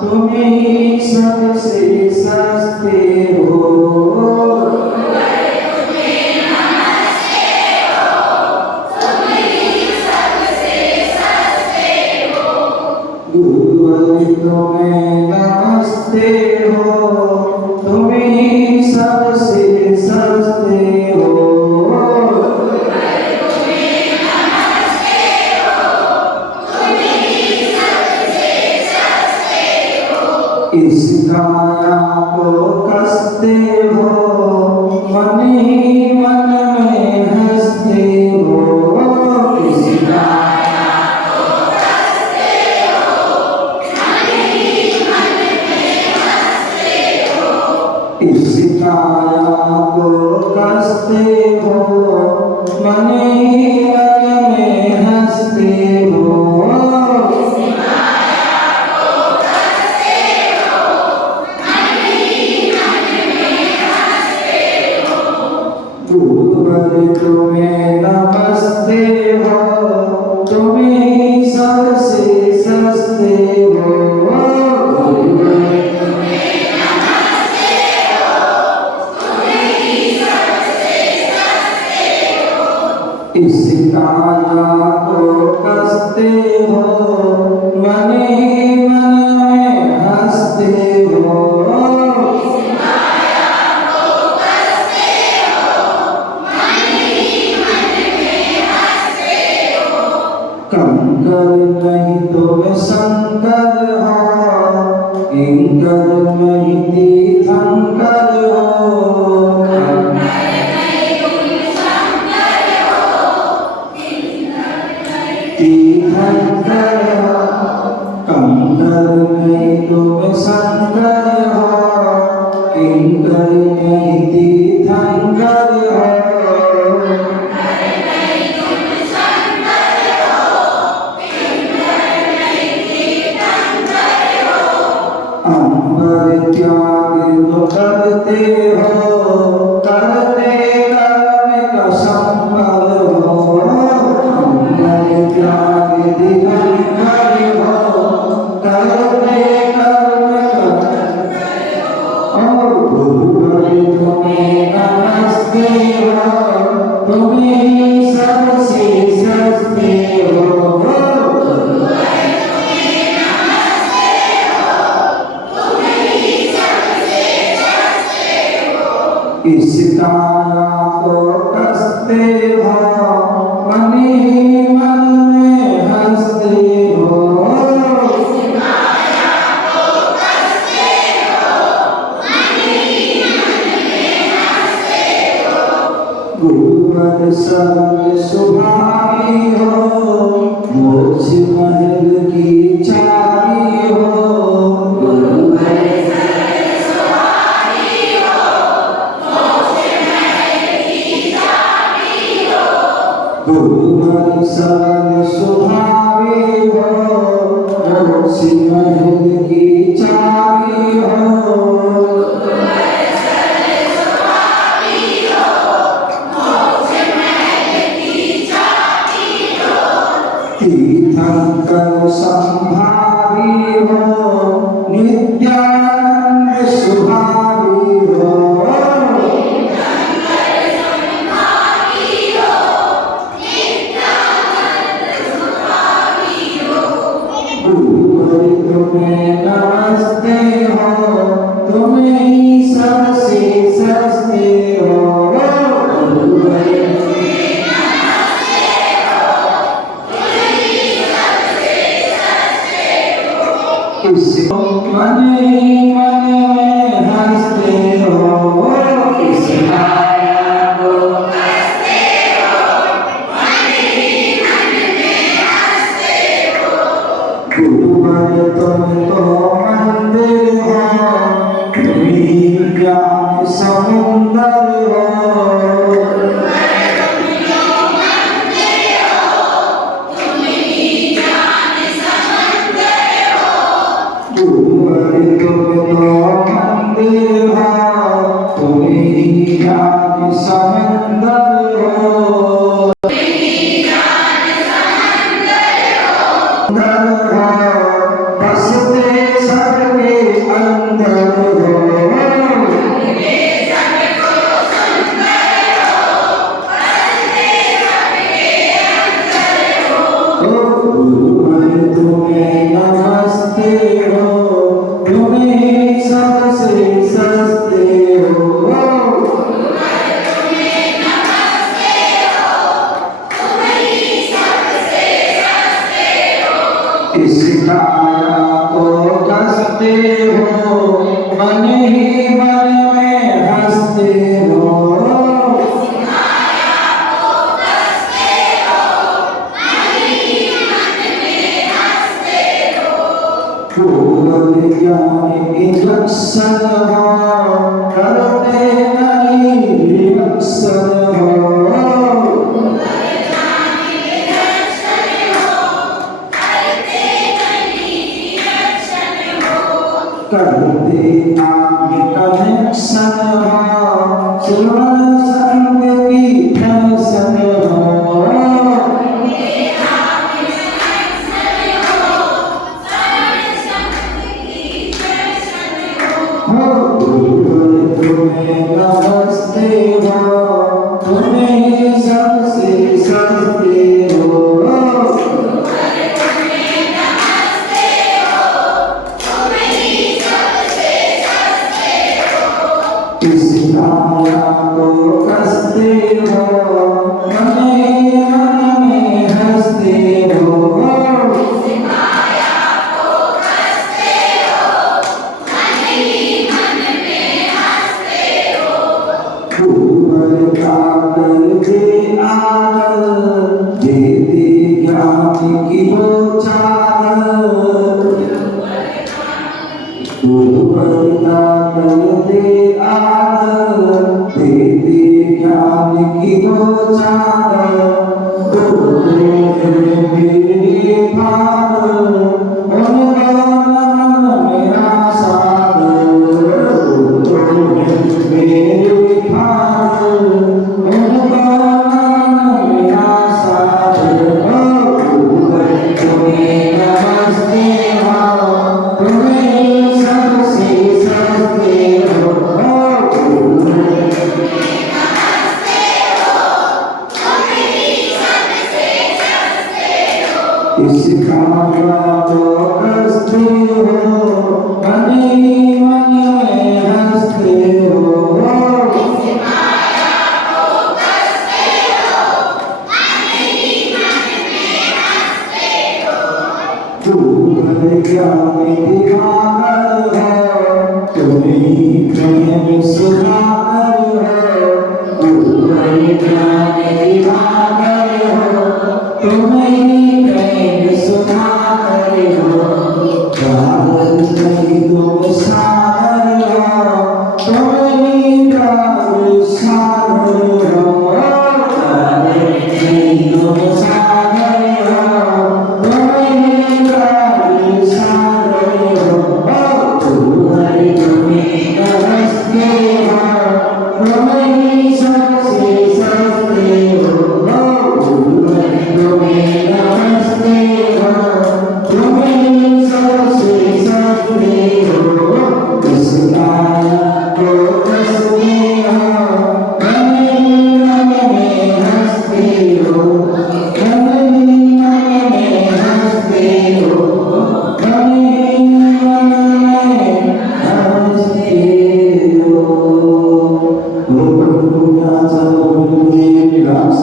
तुम्हें सबसे सस्ते हो, गुरुवर तुम्हें नमस्ते हो, तुम्हें सबसे सस्ते हो, इस काया को कसते हो, मन ही मन में हंसते हो, इस काया को कसते हो, मन ही मन में हंसते हो, इस काया को कसते हो, मन ही मन में हंसते हो, गुरुवर तुम्हें नमस्ते हो, तुम्हें सबसे सस्ते हो, गुरुवर तुम्हें नमस्ते हो, तुम्हें सबसे सस्ते हो, इस काया को कसते हो, मन ही मन में हंसते हो, कंकर नहीं तुम शंकर हो, किंकर नहीं तीर्थंकर हो, कंकर नहीं तुम शंकर हो, तीर्थंकर हो, कंकर नहीं तुम शंकर हो, किंकर नहीं तीर्थंकर हो, अंबर त्याग तो करते हो, करते कर्म का संबल हो, अंबर त्याग दिगंबर हो, करते कर्म का, और गुरुवर तुम्हें नमस्ते हो, तुम्हें सबसे सस्ते हो, इस काया को कसते हो, मन ही मन में हंसते हो, इस काया को कसते हो, मन ही मन में हंसते हो, गुरुवर सरल सुभावी हो, मोक्ष महल की चाबी हो, गुरुवर गुरुवर सरल सुभावी हो, मोक्ष महल की चाबी हो, गुरुवर सरल सुभावी हो, मोक्ष महल की चाबी हो, तीर्थंकर संभावी हो, नित्यानंद सुभावी हो, गुरुवर तुम्हें नमस्ते हो, तुम्हें सबसे सस्ते हो, गुरुवर तुम्हें नमस्ते हो, तुम्हें सबसे सस्ते हो, इस मन ही मन में हंसते हो, इस काया को कसते हो, मन ही मन में हंसते हो, गुरुवर तुम तो मंदिर हो, तुम्हीं ज्ञान समुंदर हो, गुरुवर तुम तो मंदिर हो, तुम्हीं ज्ञान समुंदर हो, गुरुवर तुम तो मंदिर हो, तुम्हीं ज्ञान समुंदर हो, तुम्हीं ज्ञान समुंदर हो, बस पूर्ण ज्ञानी विलक्षण हो, करते नहीं विलक्षण हो। करते आगे कनेक्शन हो, सुवर्ण संग की फैशन हो। तुम्हें नमस्ते हो, तुम्हें ही सबसे सस्ते हो। इस काया को कसते हो, मन में हंसते हो। ऊपर काकर दे आदर, देते ज्ञान की वो चादर। ऊपर काकर दे आदर, देते ज्ञान की वो चादर। मेरे फादर, उनका नाम मेरा सादर। मेरे फादर, उनका नाम मेरा सादर। तुम्हें नमस्ते हो, तुम्हें सबसे सस्ते हो। इस काया को कसते हो, मन ही मन में हंसते हो। तू ज्ञानी दिवाकर हो, तुम्ही प्रेम सुधाकर हो। तू ज्ञानी दिवाकर हो, तुम्ही प्रेम सुधाकर हो। पागल नहीं तुम सागर हो, तुम्ही प्यार सागर हो। पागल नहीं तुम सागर हो, तुम्ही प्यार सागर हो। तुम्हें नमस्ते हो, तुम्ही सबसे सस्ते हो। तुम्हें नमस्ते हो, तुम्ही सबसे सस्ते हो। इस काया को कसते हो, मन में हंसते हो। मन में हंसते हो, मन में हंसते हो। प्रभु पूजा चलो विलास